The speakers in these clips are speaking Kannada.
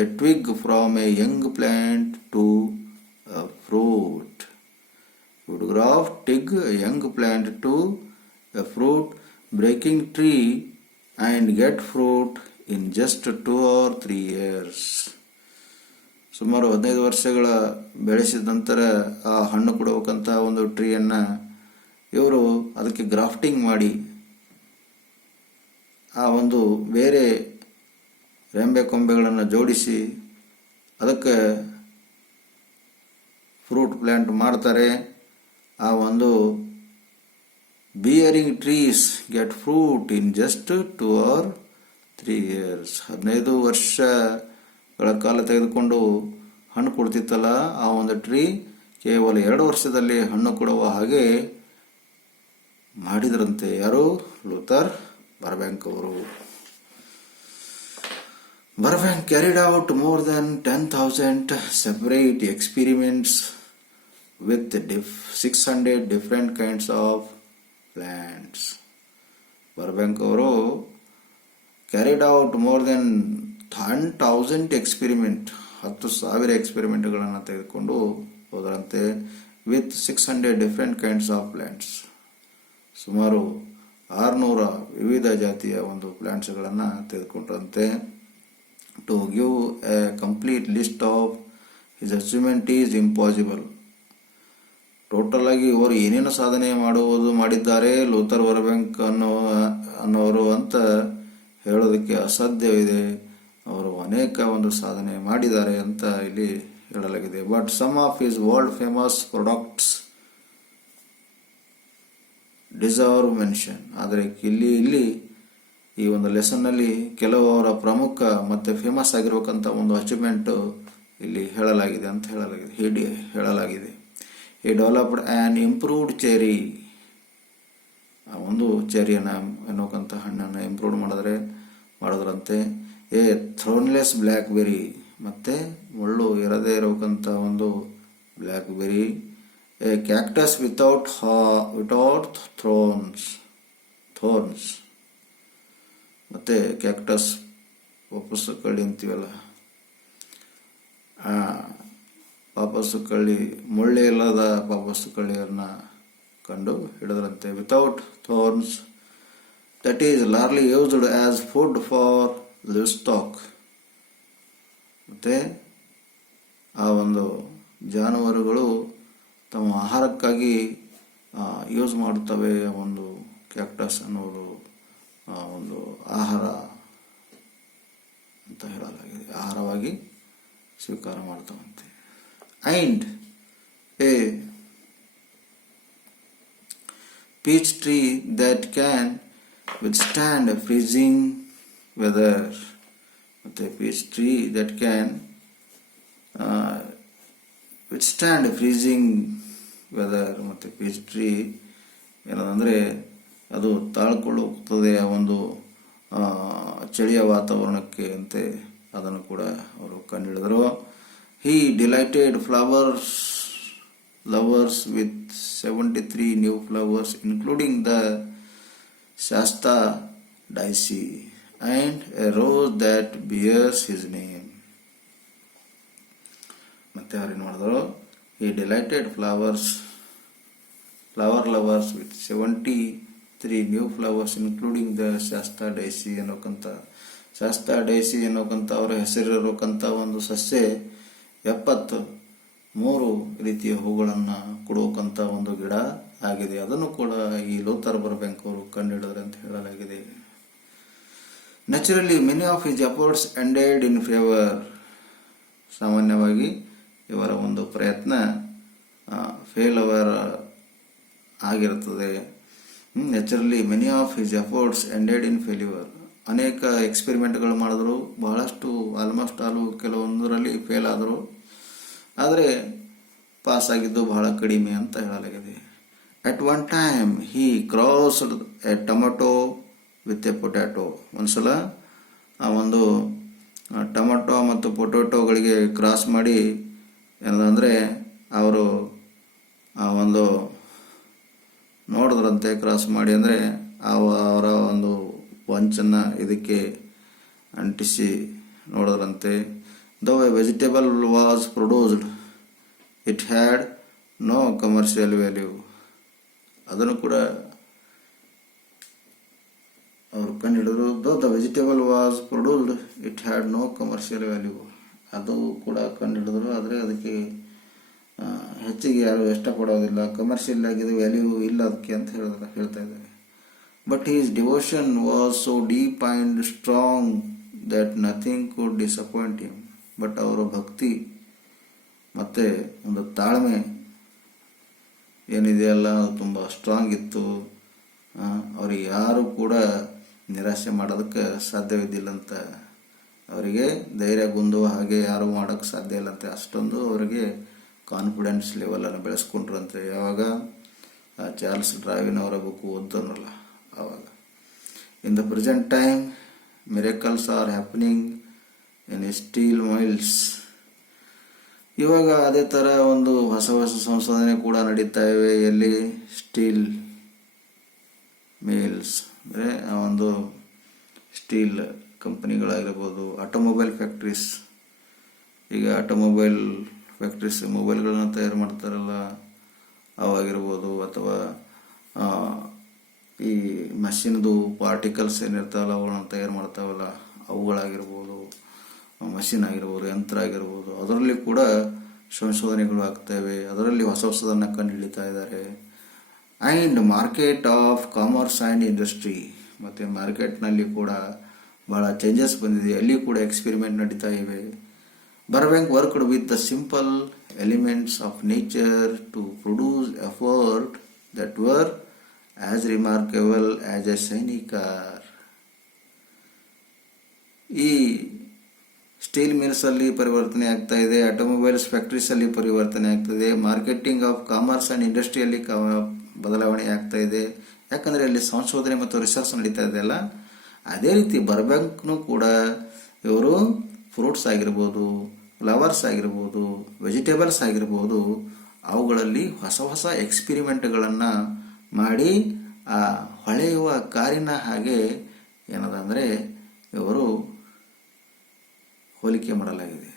a twig from a young plant to a fruit. Photograph twig, a young plant to a fruit, breaking tree and get fruit in just 2 or 3 years. ಸುಮಾರು 15 ವರ್ಷಗಳ ಬೆಳೆಸಿದ ನಂತರ ಆ ಹಣ್ಣು ಕೊಡಬೇಕಂತ ಒಂದು ಟ್ರೀಯನ್ನು ಇವರು ಅದಕ್ಕೆ ಗ್ರಾಫ್ಟಿಂಗ್ ಮಾಡಿ ಆ ಒಂದು ಬೇರೆ ರೆಂಬೆ ಕೊಂಬೆಗಳನ್ನು ಜೋಡಿಸಿ ಅದಕ್ಕೆ ಫ್ರೂಟ್ ಪ್ಲ್ಯಾಂಟ್ ಮಾಡ್ತಾರೆ. ಆ ಒಂದು bearing trees get fruit in just 2 or 3 years. 15 ವರ್ಷಗಳ ಕಾಲ ತೆಗೆದುಕೊಂಡು ಹಣ್ಣು ಕೊಡ್ತಿತ್ತಲ್ಲ ಆ ಒಂದು ಟ್ರೀ ಕೇವಲ 2 ವರ್ಷದಲ್ಲಿ ಹಣ್ಣು ಕೊಡುವ ಹಾಗೆ ಮಾಡಿದ್ರಂತೆ. ಯಾರು? ಲೂಥರ್ ಬರ್ಬ್ಯಾಂಕ್ ಅವರು. Burbank carried out more than 10,000 separate experiments with 600 different kinds of plants. Burbank ಅವರು carried out more than 10,000 experiment 10,000 ಎಕ್ಸ್ಪೆರಿಮೆಂಟ್ಗಳನ್ನು ತೆಗೆದುಕೊಂಡು ಹೋದರಂತೆ. With 600 different kinds of plants, ಸುಮಾರು 600 ವಿವಿಧ ಜಾತಿಯ ಒಂದು ಪ್ಲ್ಯಾಂಟ್ಸ್ಗಳನ್ನು ತೆಗೆದುಕೊಂಡ್ರಂತೆ. To give a complete list of his achievement is impossible. Total ಆಗಿ ಅವರು ಏನೇನು ಸಾಧನೆ ಮಾಡಿದ್ದಾರೆ ಲೂಥರ್ ಬರ್ಬ್ಯಾಂಕ್ ಅನ್ನೋರು ಅಂತ ಹೇಳೋದಕ್ಕೆ ಅಸಾಧ್ಯವಿದೆ. ಅವರು ಅನೇಕ ಒಂದು ಸಾಧನೆ ಮಾಡಿದ್ದಾರೆ ಅಂತ ಇಲ್ಲಿ ಹೇಳಲಾಗಿದೆ. But some of his world famous products deserve mention. ಆದರೆ ಇಲ್ಲಿ ಈ ಒಂದು ಲೆಸನ್ನಲ್ಲಿ ಕೆಲವು ಅವರ ಪ್ರಮುಖ ಮತ್ತು ಫೇಮಸ್ ಆಗಿರಬೇಕಂತ ಒಂದು ಅಚೀವ್ಮೆಂಟ್ ಇಲ್ಲಿ ಹೇಳಲಾಗಿದೆ. ಹಿ ಡೆವಲಪ್ಡ್ ಆ್ಯನ್ ಇಂಪ್ರೂವ್ಡ್ ಚೆರಿ. ಆ ಒಂದು ಚೆರಿಯನ್ನು ಅನ್ನೋಕ್ಕಂಥ ಹಣ್ಣನ್ನು ಇಂಪ್ರೂವ್ ಮಾಡಿದ್ರಂತೆ. ಎ ಥ್ರೋನ್ಲೆಸ್ ಬ್ಲ್ಯಾಕ್ಬೆರಿ, ಮತ್ತು ಮುಳ್ಳು ಇರದೇ ಇರಬೇಕಂತ ಒಂದು ಬ್ಲ್ಯಾಕ್ಬೆರಿ. ಎ ಕ್ಯಾಕ್ಟಸ್ ವಿತೌಟ್ ಥೋರ್ನ್ಸ್, ಮತ್ತು ಕ್ಯಾಕ್ಟಸ್ ಪಾಪಸ್ಸು ಕಳ್ಳಿ ಅಂತೀವಲ್ಲ, ಪಾಪಸ್ಸು ಕಳ್ಳಿ, ಮುಳ್ಳೆ ಇಲ್ಲದ ಪಾಪಸ್ಸು ಕಳ್ಳಿಯನ್ನು ಕಂಡು ಹಿಡಿದ್ರಂತೆ. ವಿತೌಟ್ ಥೋರ್ನ್ಸ್, ದಟ್ ಈಸ್ ಲಾರ್ಲಿ used as food for livestock. ಮತ್ತು ಆ ಒಂದು ಜಾನುವಾರುಗಳು ತಮ್ಮ ಆಹಾರಕ್ಕಾಗಿ ಯೂಸ್ ಮಾಡುತ್ತವೆ. ಒಂದು ಕ್ಯಾಕ್ಟಸ್ ಅನ್ನೋದು ಒಂದು ಆಹಾರ ಅಂತ ಹೇಳಲಾಗಿದೆ, ಆಹಾರವಾಗಿ ಸ್ವೀಕಾರ ಮಾಡ್ತಾವಂತೆ. And a peach tree that can withstand freezing weather. ಮತ್ತು peach tree that can withstand freezing weather. ಮತ್ತು peach tree ಏನಂದರೆ ಅದು ತಾಳ್ಕೊಳ್ಳುತ್ತದೆ ಆ ಒಂದು ಚಳಿಯ ವಾತಾವರಣಕ್ಕೆ ಅಂತೆ. ಅದನ್ನು ಕೂಡ ಅವರು ಕಂಡುಹಿಡಿದರು. He delighted lovers with 73 new flowers, including the Shasta daisy and a rose that bears his name. ಮತ್ತೆ ಅವ್ರೇನು ಮಾಡಿದ್ರು? He delighted flower lovers with 73 new flowers, including the Shasta daisy ಅನ್ನೋಕ್ಕಂಥ ಅವರ ಹೆಸರಿರೋಕ್ಕಂಥ ಒಂದು ಸಸ್ಯ 73 ರೀತಿಯ ಹೂಗಳನ್ನು ಕೊಡುವಂಥ ಒಂದು ಗಿಡ ಆಗಿದೆ. ಅದನ್ನು ಕೂಡ ಈ ಲೂಥರ್ ಬರ್ಬ್ಯಾಂಕ್ ಅವರು ಕಂಡುಹಿಡಿದ್ರೆ ಅಂತ ಹೇಳಲಾಗಿದೆ. Naturally many of his efforts ended in favour. ಸಾಮಾನ್ಯವಾಗಿ ಇವರ ಒಂದು ಪ್ರಯತ್ನ ಫೇಲ್ಯೂರ್ ಆಗಿರುತ್ತದೆ. Naturally many of his efforts ended in failure. ಅನೇಕ ಎಕ್ಸ್ಪೆರಿಮೆಂಟ್ಗಳು ಮಾಡಿದ್ರು, ಬಹಳಷ್ಟು ಆಲ್ಮೋಸ್ಟ್ ಕೆಲವೊಂದರಲ್ಲಿ ಫೇಲ್ ಆದರು, ಆದರೆ ಪಾಸ್ ಆಗಿದ್ದು ಬಹಳ ಕಡಿಮೆ ಅಂತ ಹೇಳಲಾಗಿದೆ. At one time he crossed A tomato with A potato. ಒಂದ್ಸಲ ಆ ಒಂದು ಟೊಮೆಟೊ ಮತ್ತು ಪೊಟ್ಯಾಟೊಗಳಿಗೆ ಕ್ರಾಸ್ ಮಾಡಿ ಏನಂದರೆ ಅವರು ಆ ಒಂದು ನೋಡಿದ್ರಂತೆ. ಕ್ರಾಸ್ ಮಾಡಿ ಅಂದರೆ ಅವರ ಒಂದು ವಂಚನ್ನು ಇದಕ್ಕೆ ಅಂಟಿಸಿ ನೋಡಿದ್ರಂತೆ. though a vegetable was produced, it had no commercial value. ಅದನ್ನು ಕೂಡ ಅವರು ಕಂಡುಹಿಡಿದ್ರು. though the vegetable was produced, it had no commercial value. ಅದು ಕೂಡ ಕಂಡುಹಿಡಿದ್ರು, ಆದರೆ ಅದಕ್ಕೆ ಹೆಚ್ಚಿಗೆ ಯಾರು ಇಷ್ಟಪಡೋದಿಲ್ಲ, ಕಮರ್ಷಿಯಲ್ ಆಗಿದೆ, ವ್ಯಾಲ್ಯೂ ಇಲ್ಲ ಅದಕ್ಕೆ ಅಂತ ಹೇಳ್ತಾ ಇದ್ದಾರೆ. But his devotion was so deep and strong that nothing could disappoint him. But ಅವರ ಭಕ್ತಿ ಮತ್ತು ಒಂದು ತಾಳ್ಮೆ ಏನಿದೆಯಲ್ಲ ಅದು ತುಂಬ ಸ್ಟ್ರಾಂಗ್ ಇತ್ತು. ಅವ್ರಿಗೆ ಯಾರು ಕೂಡ ನಿರಾಶೆ ಮಾಡೋದಕ್ಕೆ ಸಾಧ್ಯವಿದ್ದಿಲ್ಲಂತ, ಅವರಿಗೆ ಧೈರ್ಯಗುಂದು ಹಾಗೆ ಯಾರು ಮಾಡೋಕ್ಕೆ ಸಾಧ್ಯ ಇಲ್ಲಂತೆ. ಅಷ್ಟೊಂದು ಅವರಿಗೆ ಕಾನ್ಫಿಡೆನ್ಸ್ ಲೆವೆಲನ್ನು ಬೆಳೆಸ್ಕೊಂಡ್ರಂತೆ. ಯಾವಾಗ ಚಾರ್ಲ್ಸ್ ಡಾರ್ವಿನ್ ಅವರ ಬುಕ್ ಓದೋನಲ್ಲ ಆವಾಗ. In the present time miracles are happening in steel mills. ಇವಾಗ ಅದೇ ಥರ ಒಂದು ಹೊಸ ಹೊಸ ಸಂಶೋಧನೆ ಕೂಡ ನಡೀತಾ ಇವೆ. ಎಲ್ಲಿ? ಸ್ಟೀಲ್ ಮಿಲ್ಸ್ ಅಂದರೆ ಒಂದು ಸ್ಟೀಲ್ ಕಂಪನಿಗಳಾಗಿರ್ಬೋದು, ಆಟೋಮೊಬೈಲ್ ಫ್ಯಾಕ್ಟ್ರೀಸ್. ಈಗ ಆಟೋಮೊಬೈಲ್ ಫ್ಯಾಕ್ಟ್ರೀಸ್ ಮೊಬೈಲ್ಗಳನ್ನ ತಯಾರು ಮಾಡ್ತಾರಲ್ಲ ಅವಾಗಿರ್ಬೋದು, ಅಥವಾ ಈ ಮಷಿನ್ದು ಪಾರ್ಟಿಕಲ್ಸ್ ಏನಿರ್ತಾವಲ್ಲ ಅವುಗಳನ್ನ ತಯಾರು ಮಾಡ್ತಾವಲ್ಲ ಅವುಗಳಾಗಿರ್ಬೋದು, ಮಷಿನ್ ಆಗಿರ್ಬೋದು, ಯಂತ್ರ ಆಗಿರ್ಬೋದು, ಅದರಲ್ಲಿ ಕೂಡ ಸಂಶೋಧನೆಗಳು ಆಗ್ತವೆ. ಅದರಲ್ಲಿ ಹೊಸ ಹೊಸದನ್ನು ಕಂಡುಹಿಡಿತಾ ಇದ್ದಾರೆ. And market of commerce and industry, ಮತ್ತು ಮಾರ್ಕೆಟ್ನಲ್ಲಿ ಕೂಡ ಭಾಳ ಚೇಂಜಸ್ ಬಂದಿದೆ, ಅಲ್ಲಿ ಕೂಡ ಎಕ್ಸ್ಪೆರಿಮೆಂಟ್ ನಡೀತಾ ಇವೆ. Burbank worked with the simple elements of nature to produce effort that were as remarkable as a shiny car. ಈ ಸ್ಟೀಲ್ ಮಿಲ್ಸಲ್ಲಿ ಪರಿವರ್ತನೆ ಆಗ್ತಾ ಇದೆ, ಆಟೋಮೊಬೈಲ್ಸ್ ಫ್ಯಾಕ್ಟ್ರೀಸಲ್ಲಿ ಪರಿವರ್ತನೆ ಆಗ್ತದೆ, ಮಾರ್ಕೆಟಿಂಗ್ ಆಫ್ ಕಾಮರ್ಸ್ ಆ್ಯಂಡ್ ಇಂಡಸ್ಟ್ರಿಯಲ್ಲಿ ಬದಲಾವಣೆ ಆಗ್ತಾ ಇದೆ. ಯಾಕಂದರೆ ಅಲ್ಲಿ ಸಂಶೋಧನೆ ಮತ್ತು ರಿಸರ್ಚ್ ನಡೀತಾ ಇದೆಯಲ್ಲ. ಅದೇ ರೀತಿ ಬರ್ಬ್ಯಾಂಕ್ನೂ ಕೂಡ ಇವರು ಫ್ರೂಟ್ಸ್ ಆಗಿರ್ಬೋದು, ಫ್ಲವರ್ಸ್ ಆಗಿರ್ಬೋದು, ವೆಜಿಟೇಬಲ್ಸ್ ಆಗಿರ್ಬೋದು, ಅವುಗಳಲ್ಲಿ ಹೊಸ ಹೊಸ ಎಕ್ಸ್ಪಿರಿಮೆಂಟ್ಗಳನ್ನು ಮಾಡಿ ಆ ಹೊಳೆಯುವ ಕಾರಿನ ಹಾಗೆ ಏನದಂದರೆ ಇವರು ಹೋಲಿಕೆ ಮಾಡಲಾಗಿದೆ.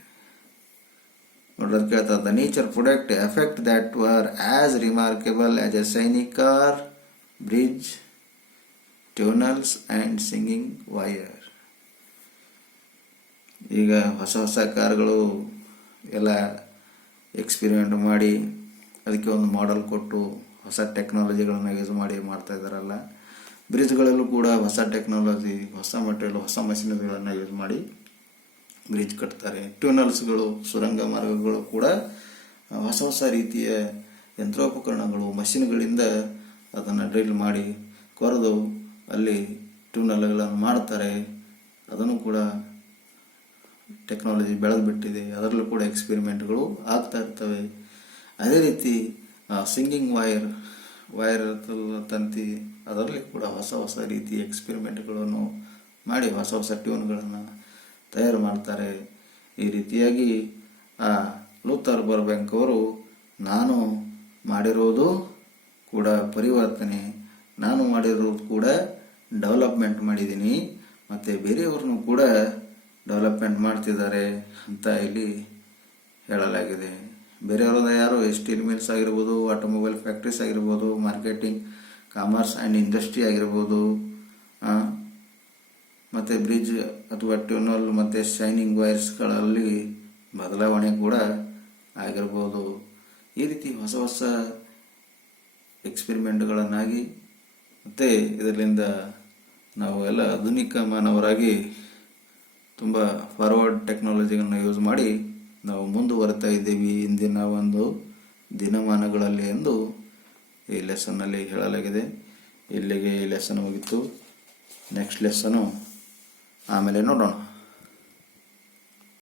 ನೋಡೋದು ಕೇಳ್ತಾ, the nature product effect that were as remarkable as a shiny car, bridge, tunnels and singing wire. ಈಗ ಹೊಸ ಹೊಸ ಕಾರ್ಗಳು ಎಲ್ಲ ಎಕ್ಸ್ಪಿರಿಮೆಂಟ್ ಮಾಡಿ ಅದಕ್ಕೆ ಒಂದು ಮಾಡೆಲ್ ಕೊಟ್ಟು ಹೊಸ ಟೆಕ್ನಾಲಜಿಗಳನ್ನು ಯೂಸ್ ಮಾಡಿ ಮಾಡ್ತಾ ಇದ್ದಾರಲ್ಲ. ಬ್ರಿಡ್ಜ್ಗಳಲ್ಲೂ ಕೂಡ ಹೊಸ ಟೆಕ್ನಾಲಜಿ, ಹೊಸ ಮಟೀರಿಯಲ್, ಹೊಸ ಮಷಿನ್ಗಳನ್ನು ಯೂಸ್ ಮಾಡಿ ಬ್ರಿಡ್ಜ್ ಕಟ್ತಾರೆ. ಟ್ಯೂನಲ್ಸ್ಗಳು, ಸುರಂಗ ಮಾರ್ಗಗಳು ಕೂಡ ಹೊಸ ಹೊಸ ರೀತಿಯ ಯಂತ್ರೋಪಕರಣಗಳು, ಮಷಿನ್ಗಳಿಂದ ಅದನ್ನು ಡ್ರಿಲ್ ಮಾಡಿ ಕೊರೆದು ಅಲ್ಲಿ ಟ್ಯೂನಲ್ಗಳನ್ನು ಮಾಡ್ತಾರೆ. ಅದನ್ನು ಕೂಡ ಟೆಕ್ನಾಲಜಿ ಬೆಳೆದುಬಿಟ್ಟಿದೆ, ಅದರಲ್ಲೂ ಕೂಡ ಎಕ್ಸ್ಪೆರಿಮೆಂಟ್ಗಳು ಆಗ್ತಾ ಇರ್ತವೆ. ಅದೇ ರೀತಿ ಸಿಂಗಿಂಗ್ ವೈರ್ ತಂತಿ, ಅದರಲ್ಲಿ ಕೂಡ ಹೊಸ ಹೊಸ ರೀತಿಯ ಎಕ್ಸ್ಪೆರಿಮೆಂಟ್ಗಳನ್ನು ಮಾಡಿ ಹೊಸ ಹೊಸ ಟ್ಯೂನ್ಗಳನ್ನು ತಯಾರು ಮಾಡ್ತಾರೆ. ಈ ರೀತಿಯಾಗಿ ಲೂಥರ್ ಬರ್ಬ್ಯಾಂಕ್ ಅವರು, ನಾನು ಮಾಡಿರೋದು ಕೂಡ ಪರಿವರ್ತನೆ, ನಾನು ಮಾಡಿರೋದು ಕೂಡ ಡೆವಲಪ್ಮೆಂಟ್ ಮಾಡಿದ್ದೀನಿ, ಮತ್ತು ಬೇರೆಯವ್ರನ್ನೂ ಕೂಡ ಡೆವಲಪ್ಮೆಂಟ್ ಮಾಡ್ತಿದ್ದಾರೆ ಅಂತ ಇಲ್ಲಿ ಹೇಳಲಾಗಿದೆ. ಬೇರೆಯವರದ ಯಾರು? ಸ್ಟೀಲ್ ಮಿಲ್ಸ್ ಆಗಿರ್ಬೋದು, ಆಟೋಮೊಬೈಲ್ ಫ್ಯಾಕ್ಟ್ರೀಸ್ ಆಗಿರ್ಬೋದು, ಮಾರ್ಕೆಟಿಂಗ್, ಕಾಮರ್ಸ್ ಆ್ಯಂಡ್ ಇಂಡಸ್ಟ್ರಿ ಆಗಿರ್ಬೋದು, ಮತ್ತು ಬ್ರಿಡ್ಜ್ ಅಥವಾ ಟ್ಯೂನಲ್ ಮತ್ತು ಶೈನಿಂಗ್ ವೈರ್ಸ್ಗಳಲ್ಲಿ ಬದಲಾವಣೆ ಕೂಡ ಆಗಿರ್ಬೋದು. ಈ ರೀತಿ ಹೊಸ ಹೊಸ ಎಕ್ಸ್ಪೆರಿಮೆಂಟ್ಗಳನ್ನಾಗಿ ಮತ್ತು ಇದರಿಂದ ನಾವು ಎಲ್ಲ ಆಧುನಿಕ ಮಾನವರಾಗಿ ತುಂಬ ಫಾರ್ವರ್ಡ್ ಟೆಕ್ನಾಲಜಿಗಳನ್ನು ಯೂಸ್ ಮಾಡಿ ನಾವು ಮುಂದುವರಿತಾ ಇದ್ದೀವಿ ಇಂದಿನ ಒಂದು ದಿನಮಾನಗಳಲ್ಲಿ ಎಂದು ಈ ಲೆಸನ್ನಲ್ಲಿ ಹೇಳಲಾಗಿದೆ. ಇಲ್ಲಿಗೆ ಈ ಲೆಸನ್ ಮುಗಿತು. ನೆಕ್ಸ್ಟ್ ಲೆಸನು ಆಮೇಲೆ ನೋಡೋಣ.